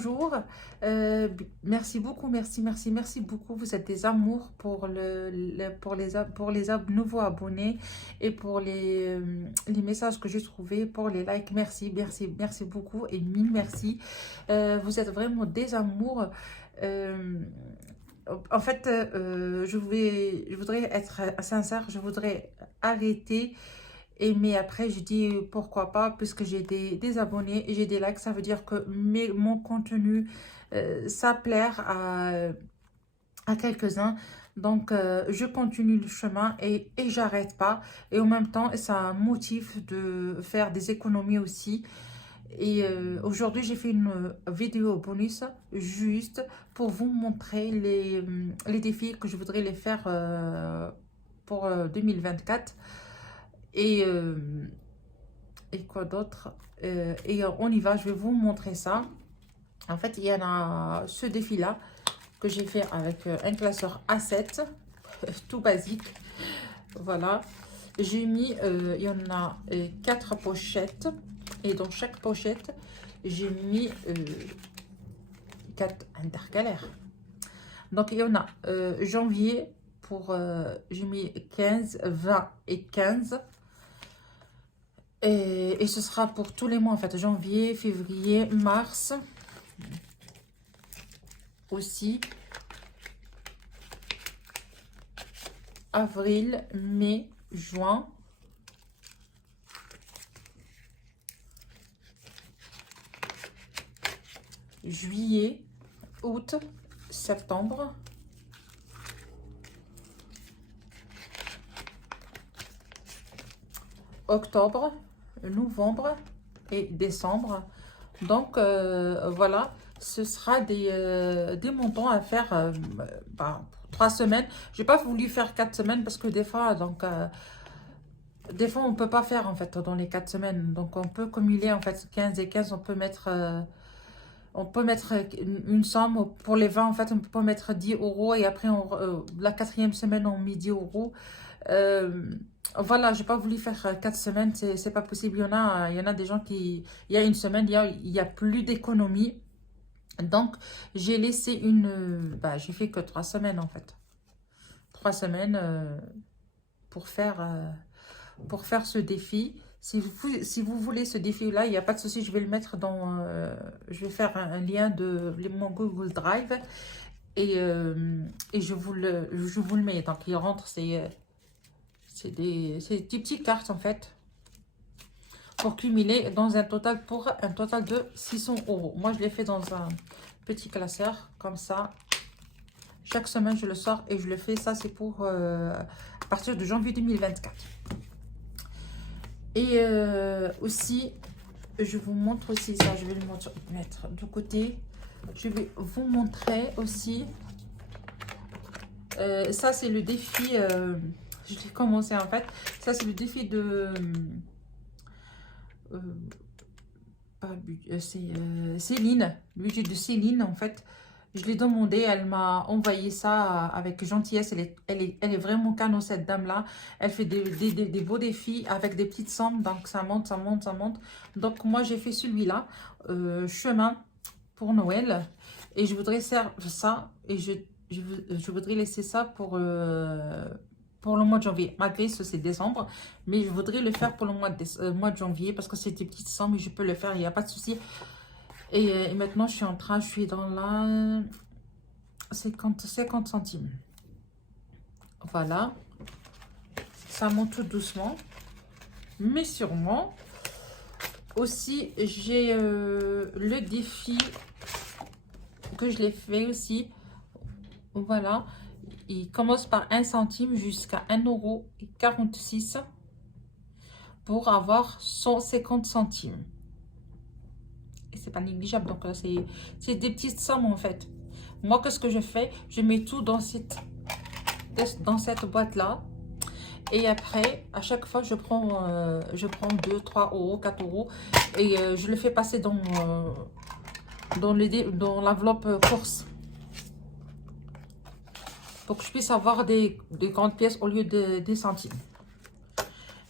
bonjour. Merci beaucoup, merci beaucoup. Vous êtes des amours pour pour les nouveaux abonnés et pour les messages que j'ai trouvés, pour les likes. Merci beaucoup et mille merci. Vous êtes vraiment des amours. Euh, je voudrais être sincère, je voudrais arrêter. Et mais après, je dis pourquoi pas, puisque j'ai des abonnés et j'ai des likes, ça veut dire que mon contenu, ça plaire à quelques-uns. Donc, je continue le chemin et j'arrête pas. Et en même temps, ça motive de faire des économies aussi. Et aujourd'hui, j'ai fait une vidéo bonus juste pour vous montrer les défis que je voudrais les faire pour 2024. Et, euh, et quoi d'autre? On y va, je vais vous montrer ça. En fait, il y en a ce défi-là que j'ai fait avec un classeur A7, tout basique. Voilà. J'ai mis, il y en a 4 pochettes. Et dans chaque pochette, j'ai mis 4 intercalaires. Donc, il y en a janvier pour, j'ai mis 15, 20 et 15. Et ce sera pour tous les mois en fait, janvier, février, mars aussi, avril, mai, juin, juillet, août, septembre, octobre, novembre et décembre. Donc voilà, ce sera des montants à faire pour 3 semaines. J'ai pas voulu faire 4 semaines parce que des fois, des fois on peut pas faire en fait dans les 4 semaines. Donc on peut cumuler en fait 15 et 15, on peut mettre une somme pour les 20 en fait, on peut mettre 10 euros et après la 4e semaine on met 10 euros. Voilà, j'ai pas voulu faire 4 semaines, c'est pas possible. Il y en a des gens qui, il y a une semaine, il y a plus d'économie. Donc, j'ai laissé j'ai fait que 3 semaines en fait. 3 semaines pour faire ce défi. Si vous voulez ce défi-là, il n'y a pas de souci, je vais le mettre je vais faire un lien de mon Google Drive et je vous le mets. Donc, il rentre, c'est des petites cartes en fait pour cumuler pour un total de 600 euros. Moi, je l'ai fait dans un petit classeur comme ça. Chaque semaine, je le sors et je le fais. Ça, c'est pour à partir de janvier 2024. Et aussi, je vous montre aussi ça. Je vais le mettre de côté. Je vais vous montrer aussi. Ça, c'est le défi. Je l'ai commencé en fait. Ça, c'est le défi de... c'est Céline, le budget de Céline en fait. Je l'ai demandé, elle m'a envoyé ça avec gentillesse. Elle est vraiment canon cette dame-là. Elle fait des beaux défis avec des petites sommes, donc ça monte, ça monte, ça monte. Donc moi j'ai fait celui-là, chemin pour Noël. Et je voudrais faire ça et je voudrais laisser ça pour le mois de janvier. Malgré ce, c'est décembre. Mais je voudrais le faire pour le mois de janvier parce que c'est des petites sommes et je peux le faire, il n'y a pas de souci. Et maintenant, je suis dans la 50 centimes. Voilà. Ça monte tout doucement. Mais sûrement. Aussi, j'ai le défi que je l'ai fait aussi. Voilà. Il commence par 1 centime jusqu'à 1,46 € pour avoir 150 centimes. Et c'est pas négligeable. Donc, c'est des petites sommes en fait. Moi, qu'est-ce que je fais? Je mets tout dans cette boîte-là. Et après, à chaque fois, je prends 2, 3 euros, 4 euros. Et je le fais passer dans l'enveloppe course. Pour que je puisse avoir des grandes pièces au lieu des centimes.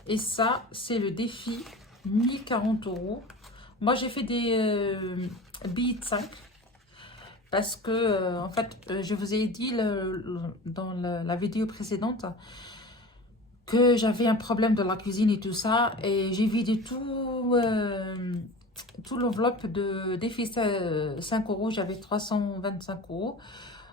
Et ça, c'est le défi 1040 euros. Moi, j'ai fait des billets de 5. Parce que, en fait, je vous ai dit dans la vidéo précédente que j'avais un problème de la cuisine et tout ça. Et j'ai vidé tout l'enveloppe de défi 5 euros. J'avais 325 euros.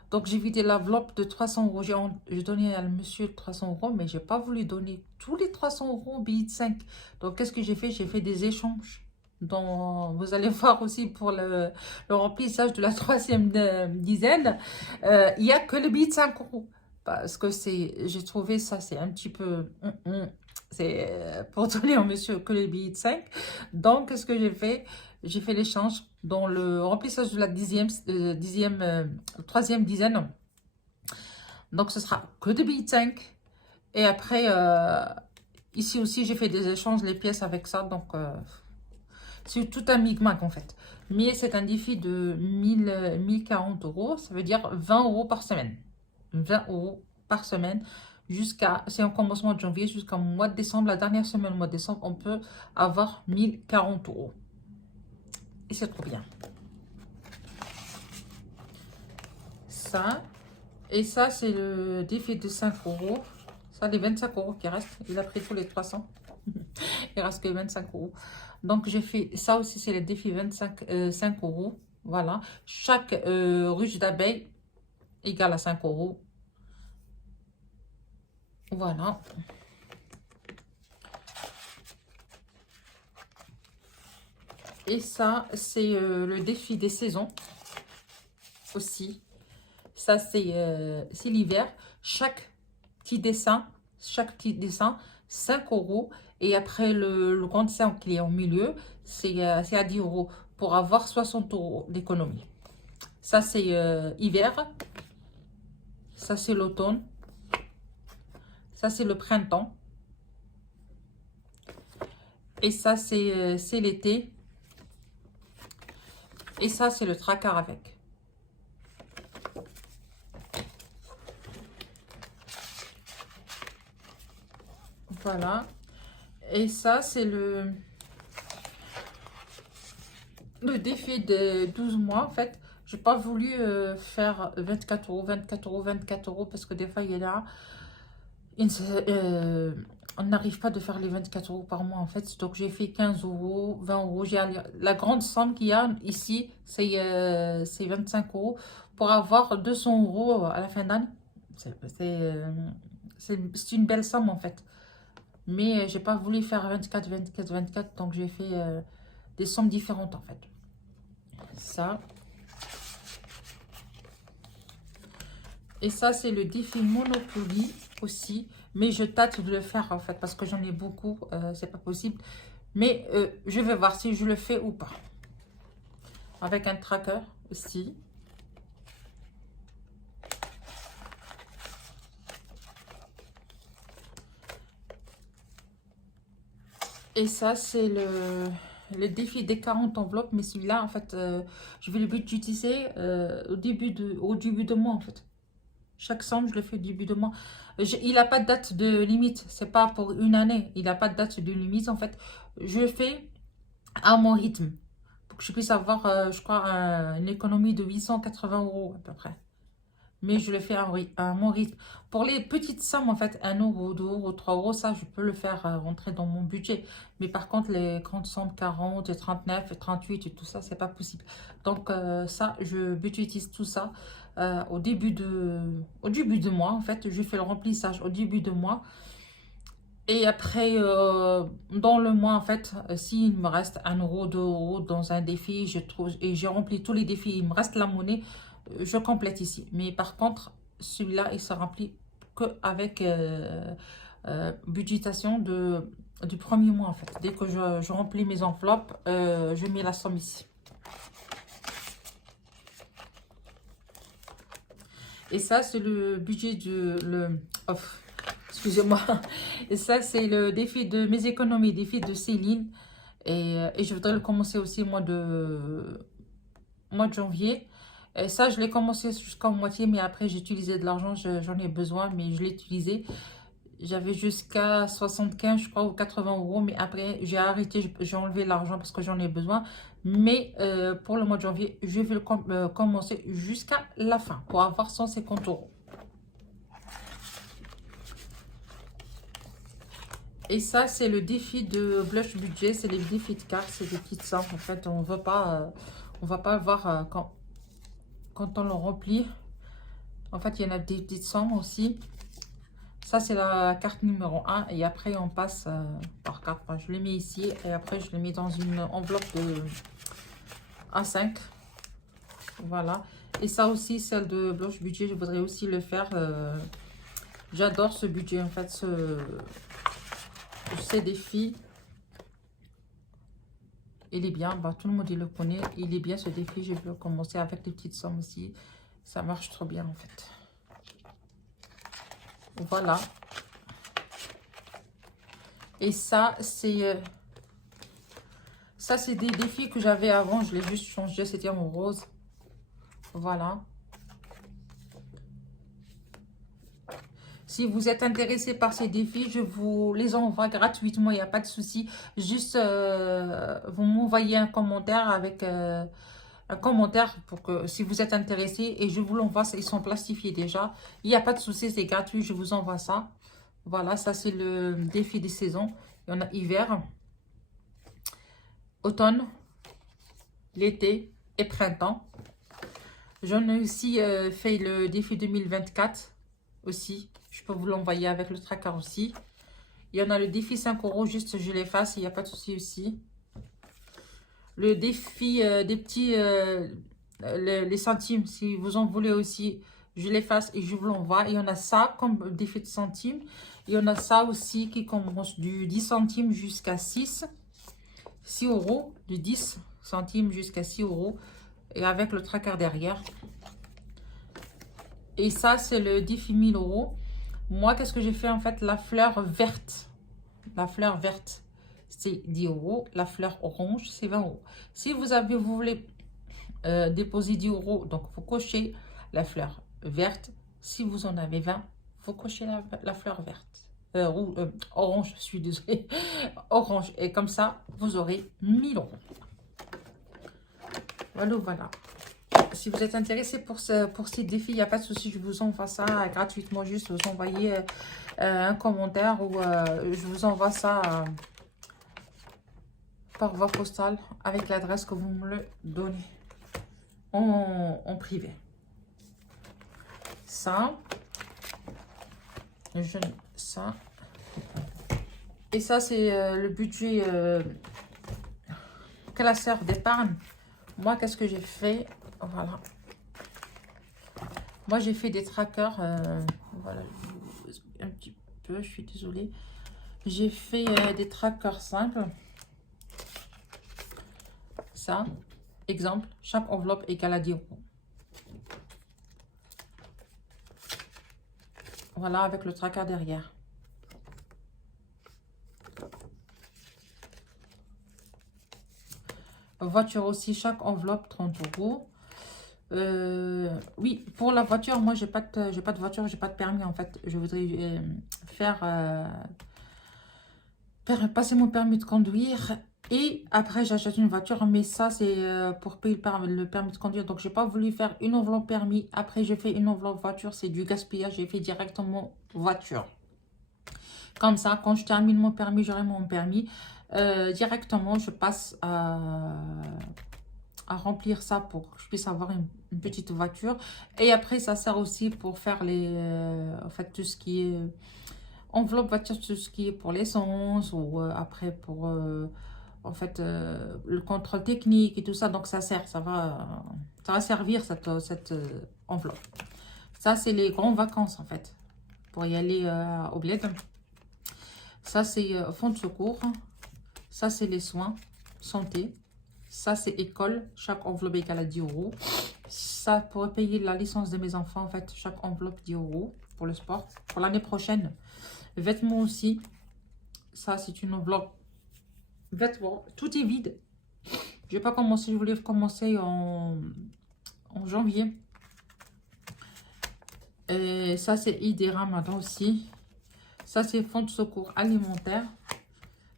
Donc, j'ai vidé l'enveloppe de 300 euros. J'ai donné à monsieur 300 euros, mais j'ai pas voulu donner tous les 300 euros au billet de 5. Donc, qu'est-ce que j'ai fait? J'ai fait des échanges. Vous allez voir aussi pour le remplissage de la troisième dizaine. Il n'y a que le billet de 5 euros. Parce que j'ai trouvé ça, c'est un petit peu... c'est pour donner au monsieur que le billet de 5. Donc, qu'est-ce que j'ai fait? J'ai fait l'échange dans le remplissage de la troisième dizaine. Donc, ce sera que des billets de 5. Et après, ici aussi, j'ai fait des échanges, les pièces avec ça. Donc, c'est tout un micmac en fait. Mais c'est un défi de 1040 euros. Ça veut dire 20 euros par semaine. 20 euros par semaine. C'est en commencement de janvier jusqu'au mois de décembre. La dernière semaine, le mois de décembre, on peut avoir 1040 euros. Et c'est trop bien. Ça. Et ça, c'est le défi de 5 euros. Ça, les 25 euros qui restent. Il a pris tous les 300. Il reste que 25 euros. Donc, j'ai fait ça aussi, c'est le défi 5 euros. Voilà. Chaque ruche d'abeilles égale à 5 euros. Voilà. Et ça, c'est le défi des saisons aussi. Ça, c'est l'hiver. Chaque petit dessin, 5 euros. Et après, le grand dessin qui est au milieu, c'est à 10 euros pour avoir 60 euros d'économie. Ça, c'est hiver. Ça, c'est l'automne. Ça, c'est le printemps. Et ça, c'est l'été. Et ça, c'est le tracard avec. Voilà. Et ça, c'est le défi de 12 mois, en fait. J'ai pas voulu faire 24 euros, 24 euros, 24 euros, parce que des fois, il y a on n'arrive pas de faire les 24 euros par mois, en fait. Donc, j'ai fait 15 euros, 20 euros. La grande somme qu'il y a ici, c'est 25 euros pour avoir 200 euros à la fin d'année. C'est une belle somme, en fait. Mais j'ai pas voulu faire 24, 24, 24. Donc, j'ai fait des sommes différentes, en fait. Ça. Et ça, c'est le défi Monopoly aussi. Mais je tâte de le faire, en fait, parce que j'en ai beaucoup. C'est pas possible. Mais je vais voir si je le fais ou pas. Avec un tracker aussi. Et ça, c'est le défi des 40 enveloppes. Mais celui-là, en fait, je vais le budgétiser au début de mois, en fait. Chaque somme, je le fais au début de mois. Il n'a pas de date de limite. C'est pas pour une année. Il n'a pas de date de limite, en fait. Je le fais à mon rythme. Pour que je puisse avoir, je crois, une économie de 880 euros à peu près. Mais je le fais à mon rythme. Pour les petites sommes, en fait, 1 euro, 2 euros, 3 euros, ça, je peux le faire rentrer dans mon budget. Mais par contre, les grandes sommes, 40, 39, 38 et tout ça, c'est pas possible. Donc, ça, je budgétise tout ça au début de mois. En fait, je fais le remplissage au début de mois. Et après, dans le mois, en fait, s'il me reste 1 euro, 2 euros dans un défi, et j'ai rempli tous les défis, il me reste la monnaie, je complète ici. Mais par contre, celui-là, il se remplit qu'avec budgétation du premier mois, en fait. Dès que je remplis mes enveloppes, je mets la somme ici. Et ça, c'est le budget excusez-moi. Et ça, c'est le défi de mes économies, défi de Céline. Et je voudrais le commencer aussi au mois de janvier. Et ça, je l'ai commencé jusqu'à moitié, mais après, j'ai utilisé de l'argent, j'en ai besoin, mais je l'ai utilisé. J'avais jusqu'à 75, je crois, ou 80 euros. Mais après, j'ai arrêté, j'ai enlevé l'argent parce que j'en ai besoin. Mais pour le mois de janvier, je vais commencer jusqu'à la fin pour avoir 150 euros. Et ça, c'est le défi de Blush Budget. C'est les défis de cartes, c'est des petites sommes. En fait, on va pas voir quand on le remplit. En fait, il y en a des petites sommes aussi. Ça, c'est la carte numéro 1. Et après, on passe par carte. Enfin, je le mets ici. Et après, je le mets dans une enveloppe de A5. Voilà. Et ça aussi, celle de Blush Budget, je voudrais aussi le faire. J'adore ce budget, en fait, ces défis. Il est bien. Bah, tout le monde il le connaît. Il est bien, ce défi. Je vais commencer avec les petites sommes aussi. Ça marche trop bien, en fait. Voilà. Et ça, c'est des défis que j'avais avant. Je l'ai juste changé. C'était en rose. Voilà. Si vous êtes intéressé par ces défis, je vous les envoie gratuitement. Il n'y a pas de souci. Juste, vous m'envoyez un commentaire avec un commentaire pour que si vous êtes intéressé. Et je vous l'envoie. Ils sont plastifiés déjà. Il n'y a pas de souci. C'est gratuit. Je vous envoie ça. Voilà. Ça, c'est le défi des saisons. Il y en a hiver, automne, l'été et printemps. J'en ai aussi fait le défi 2024 aussi. Je peux vous l'envoyer avec le tracker aussi. Il y en a le défi 5 euros, juste je l'efface, il n'y a pas de souci aussi. Le défi des petits, les centimes, si vous en voulez aussi, je l'efface et je vous l'envoie. Il y en a ça comme défi de centimes. Il y en a ça aussi qui commence du 10 centimes jusqu'à 6 euros. Du 10 centimes jusqu'à 6 euros. Et avec le tracker derrière. Et ça, c'est le défi 1000 euros. Moi, qu'est-ce que j'ai fait en fait? La fleur verte. La fleur verte, c'est 10 euros. La fleur orange, c'est 20 euros. Si vous voulez déposer 10 euros, donc il faut cocher la fleur verte. Si vous en avez 20, il faut cocher la fleur verte. Orange, je suis désolée. Orange. Et comme ça, vous aurez 1000 euros. Voilà, voilà. Si vous êtes intéressé pour ces défis, il n'y a pas de souci, je vous envoie ça gratuitement. Juste vous envoyer un commentaire ou je vous envoie ça par voie postale avec l'adresse que vous me le donnez en privé. Ça, ça. Et ça, c'est le budget classeur d'épargne. Moi, qu'est-ce que j'ai fait? Voilà. Moi, j'ai fait des trackers. Voilà, un petit peu, je suis désolée. J'ai fait des trackers simples. Ça, exemple, chaque enveloppe égale à 10 euros. Voilà, avec le tracker derrière. Voiture aussi, chaque enveloppe 30 euros. Oui, pour la voiture, moi, j'ai pas de voiture, j'ai pas de permis, en fait. Je voudrais passer mon permis de conduire. Et après, j'achète une voiture. Mais ça, c'est pour payer le permis de conduire. Donc, j'ai pas voulu faire une enveloppe permis. Après, j'ai fait une enveloppe voiture. C'est du gaspillage. J'ai fait directement voiture. Comme ça, quand je termine mon permis, j'aurai mon permis. Directement, je passe à remplir ça pour que je puisse avoir une petite voiture. Et après, ça sert aussi pour faire en fait, tout ce qui est enveloppe voiture, tout ce qui est pour l'essence ou après pour en fait le contrôle technique et tout ça. Donc ça sert, ça va servir cette enveloppe. Ça, c'est les grandes vacances en fait pour y aller au bled. Ça, c'est fonds de secours. Ça, c'est les soins, santé. Ça, c'est école. Chaque enveloppe égale à 10 euros. Ça, pour payer la licence de mes enfants, en fait, chaque enveloppe 10 euros pour le sport. Pour l'année prochaine. Vêtements aussi. Ça, c'est une enveloppe. Vêtements. Tout est vide. Je vais pas commencer. Je voulais commencer en janvier. Et ça, c'est ID Ramadan aussi. Ça, c'est fonds de secours alimentaire.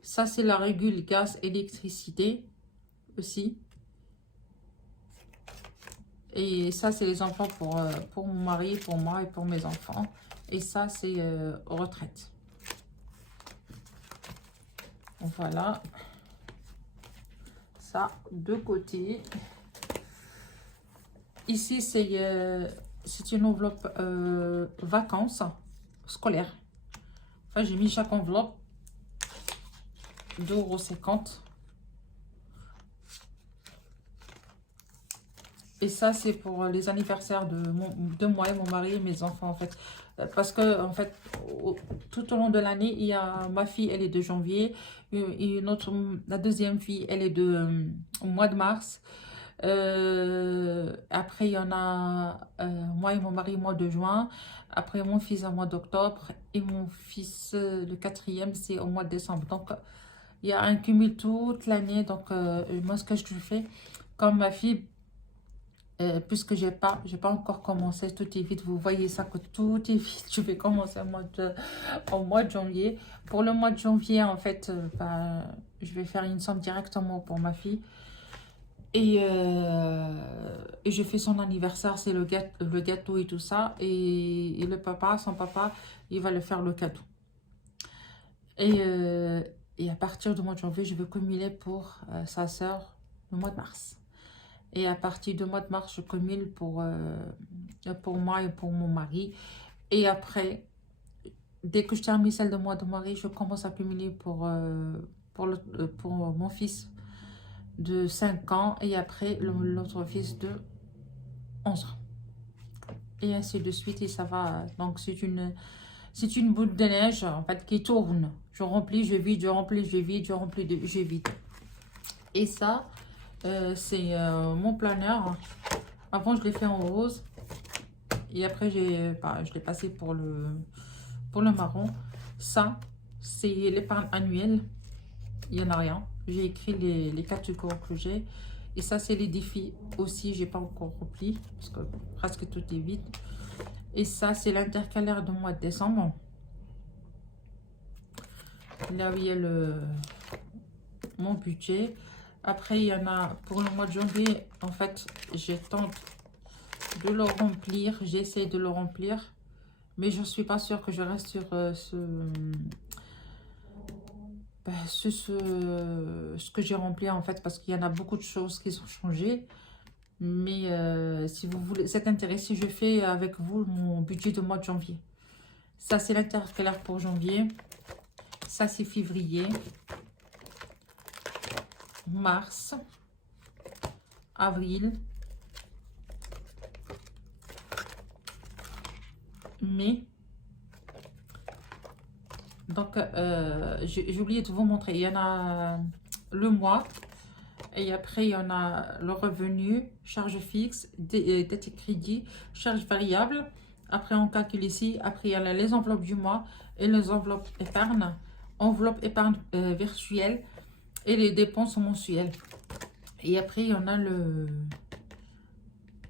Ça, c'est la régule gaz, électricité aussi. Et ça, c'est les enfants pour mon mari, pour moi et pour mes enfants. Et ça, c'est retraite. Voilà. Ça, de côté. Ici, c'est une enveloppe vacances scolaires. Enfin, j'ai mis chaque enveloppe 2,50 €. Et ça, c'est pour les anniversaires de moi et mon mari et mes enfants, en fait. Parce que, en fait, tout au long de l'année, il y a ma fille, elle est de janvier. Et la deuxième fille, elle est au mois de mars. Après, il y en a moi et mon mari, mois de juin. Après, mon fils, au mois d'octobre. Et mon fils, le quatrième, c'est au mois de décembre. Donc, il y a un cumul toute l'année. Donc, moi, ce que je fais, comme ma fille, puisque j'ai pas encore commencé, tout est vite. Vous voyez ça, que tout est vite. Je vais commencer au mois de janvier. Pour le mois de janvier, en fait, je vais faire une somme directement pour ma fille. Et je fais son anniversaire, c'est le gâteau et tout ça. Et son papa, il va le faire le cadeau. Et à partir du mois de janvier, je vais cumuler pour sa sœur le mois de mars. Et à partir du mois de mars, je cumule pour moi et pour mon mari. Et après, dès que je termine celle de mois de mari, je commence à cumuler pour mon fils de 5 ans. Et après, l'autre fils de 11 ans. Et ainsi de suite. Et ça va. Donc, c'est une boule de neige, en fait, qui tourne. Je remplis, je vide, je remplis, je vide, je remplis, je vide. Et ça... c'est mon planeur. Avant, je l'ai fait en rose. Et après, je l'ai passé pour le marron. Ça, c'est l'épargne annuelle. Il n'y en a rien. J'ai écrit les catégories que j'ai. Et ça, c'est les défis aussi. J'ai pas encore rempli. Parce que presque tout est vide. Et ça, c'est l'intercalaire du mois de décembre. Là où il y a mon budget. Après, il y en a pour le mois de janvier. En fait, je tente de le remplir. J'essaie de le remplir. Mais je ne suis pas sûre que je reste sur ce que j'ai rempli, en fait. Parce qu'il y en a beaucoup de choses qui sont changées. Mais si vous êtes intéressé, je fais avec vous mon budget du mois de janvier. Ça, c'est l'intercalaire pour janvier. Ça, c'est février. Mars, avril, mai. Donc, j'ai oublié de vous montrer. Il y en a le mois. Et après, il y en a le revenu, charge fixe, dette crédit, charge variable. Après, on calcule ici. Après, il y a les enveloppes du mois et les enveloppes épargne. Enveloppe épargne virtuelle. Et les dépenses mensuelles. Et après, il y en a en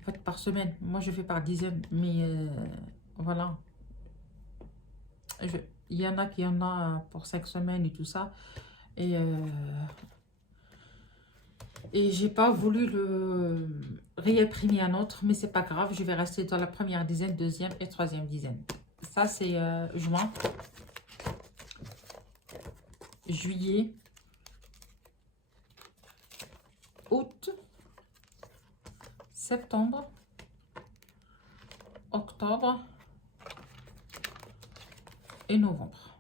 fait, par semaine. Moi, je fais par dizaine. Mais voilà. Il y en a qui en a pour 5 semaines et tout ça. Et j'ai pas voulu le réimprimer un autre. Mais c'est pas grave. Je vais rester dans la première dizaine, deuxième et troisième dizaine. Ça, c'est juin. Juillet. Août, septembre, octobre et novembre.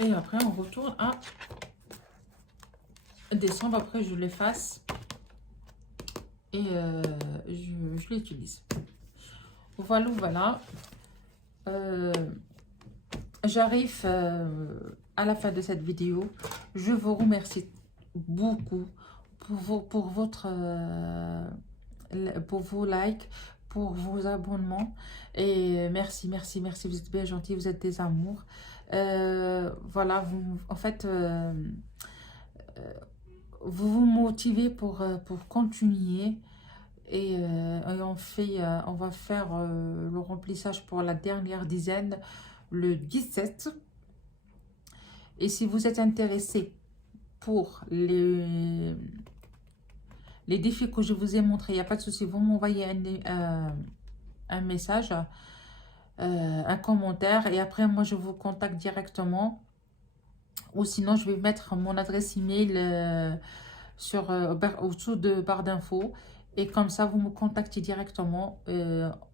Et après, on retourne à décembre. Après, je l'efface et je l'utilise. Voilà, voilà. J'arrive à la fin de cette vidéo. Je vous remercie beaucoup pour vos likes, pour vos abonnements. Et merci, merci, merci. Vous êtes bien gentils, vous êtes des amours. Voilà, en fait, vous vous motivez pour continuer. Et on va faire le remplissage pour la dernière dizaine. le 17. Et si vous êtes intéressé pour les défis que je vous ai montrés, il n'y a pas de souci, vous m'envoyez un message, un commentaire, et après moi je vous contacte directement, ou sinon je vais mettre mon adresse email au-dessous de barre d'infos, et comme ça vous me contactez directement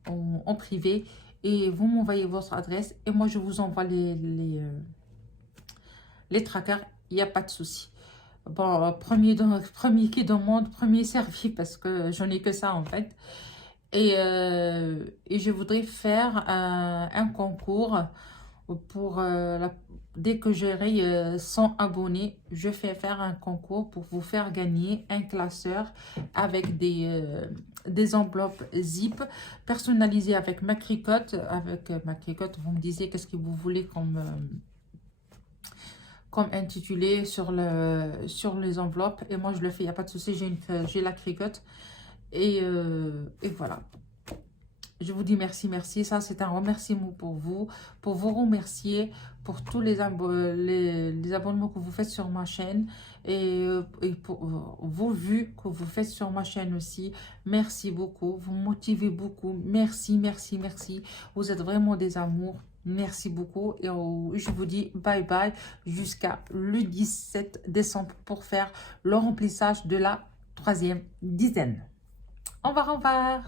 en privé, et vous m'envoyez votre adresse, et moi je vous envoie les trackers, il n'y a pas de souci. Bon, premier qui demande, premier servi, parce que j'en ai que ça en fait. Et je voudrais faire un concours pour dès que j'aurai 100 abonnés, je fais faire un concours pour vous faire gagner un classeur avec des enveloppes zip personnalisées avec ma cricotte. Avec ma cricotte, vous me disiez qu'est-ce que vous voulez comme intitulé sur les enveloppes, et moi je le fais, il n'y a pas de souci, j'ai la cricotte, et voilà. Je vous dis merci, merci. Ça, c'est un remerciement pour vous remercier pour tous les abonnements que vous faites sur ma chaîne, et pour vos vues que vous faites sur ma chaîne aussi. Merci beaucoup. Vous me motivez beaucoup. Merci, merci, merci. Vous êtes vraiment des amours. Merci beaucoup. Et je vous dis bye bye jusqu'à le 17 décembre pour faire le remplissage de la 3e dizaine. Au revoir, au revoir.